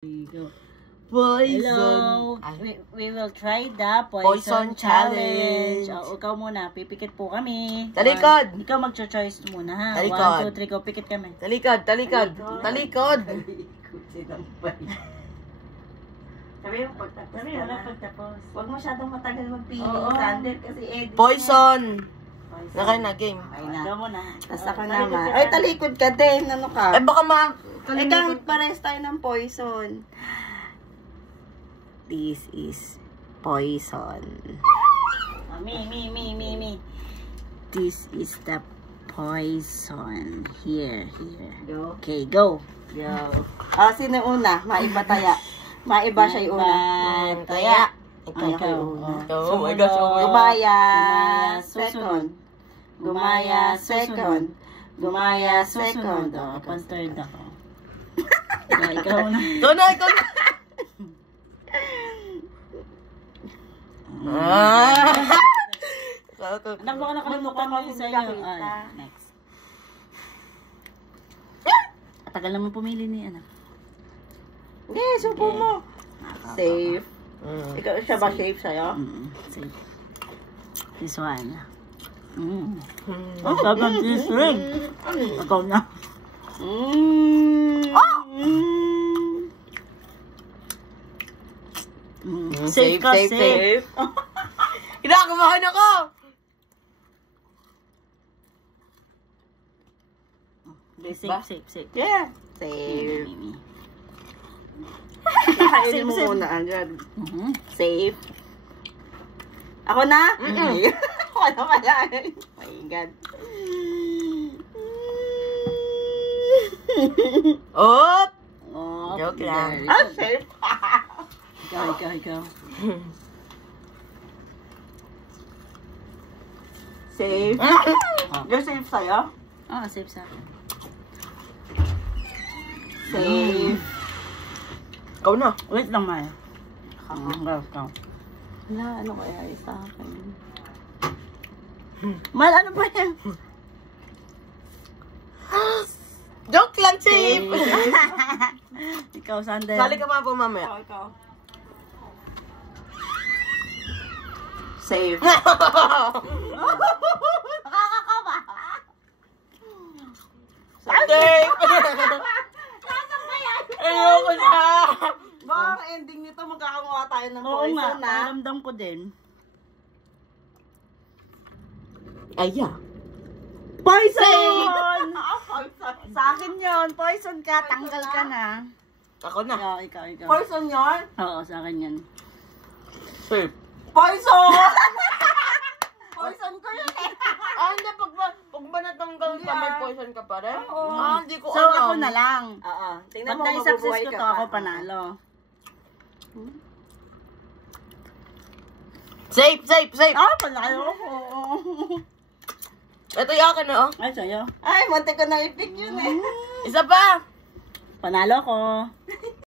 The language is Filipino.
Hello! We will try the poison challenge. Ikaw muna, pipikit po kami. Talikod! Ikaw mag-choice muna ha. Talikod. 1, 2, 3, go. Pikit kami. Talikod, talikod, talikod. Sabi mo pagtapos. Sabi mo na pagtapos. Huwag masyadong matagal magpili. Sander kasi edit. Poison! Nakay na game. Ay na. Ikaw muna. Tapos ako naman. Ay, talikod ka din. Ano ka? Eh baka ma... Kahit pares tayo ng poison. This is poison. Me. This is the poison. Here. Go. Okay, go. Go. Sino una? Maiba taya. Maiba siya yung una. Taya. Ikaw yung una. Oh my gosh, oh my God. Gumaya. Second. Gumaya. Second. Gumaya. Second. Pan-third ako. Ikaw na. Ikaw na, ikaw na. Anak, baka nakalimutan mo yung sa iyo. Next. Tagal naman pumili ni anak. Hindi, supo mo. Safe. Ikaw siya ba safe sa'yo? Safe. This one. Ang sagang this ring. Ikaw na. Safe ka, safe. Kinakamahan ako! Safe. Yeah. Safe. Me. Kainin mo muna agad. Safe. Ako na? Ako na pala. Oh my God. Op! Oh, Joke lang. Safe. Ikaw. Safe. You're safe sa'yo? Safe sa akin. Safe. Ikaw na. Wait lang, Maya. Ikaw. Wala, ano kaya sa akin? Mal, ano ba yan? Joke lang, safe! Ikaw, Sander. Sali ka pa po mamaya. Ikaw. Safe. Nakakakaba. Safe! Ayoko na! Baka ang ending nito, magkakamuha tayo ng Oo nga, poison na. pakiramdam ko din. Aya. Poison! Poison. Sa akin yun, poison ka, tanggal ka na. Ako na. Ikaw. Poison yun? Oo, sa akin yan. Safe. Poison! Poison ko yun eh. Hindi. Pag ba natanggal ka, may poison ka pa rin? Hindi ko So, alam. ako na lang. Tingnan mo, Pag na-success mabubuhay ko ka to, pa. ako panalo. Safe! Panalo ko. Ito yung akin na, oh. Ay, sa'yo. Ay, munti ko na i-pick yun eh. Isa pa! Panalo ko.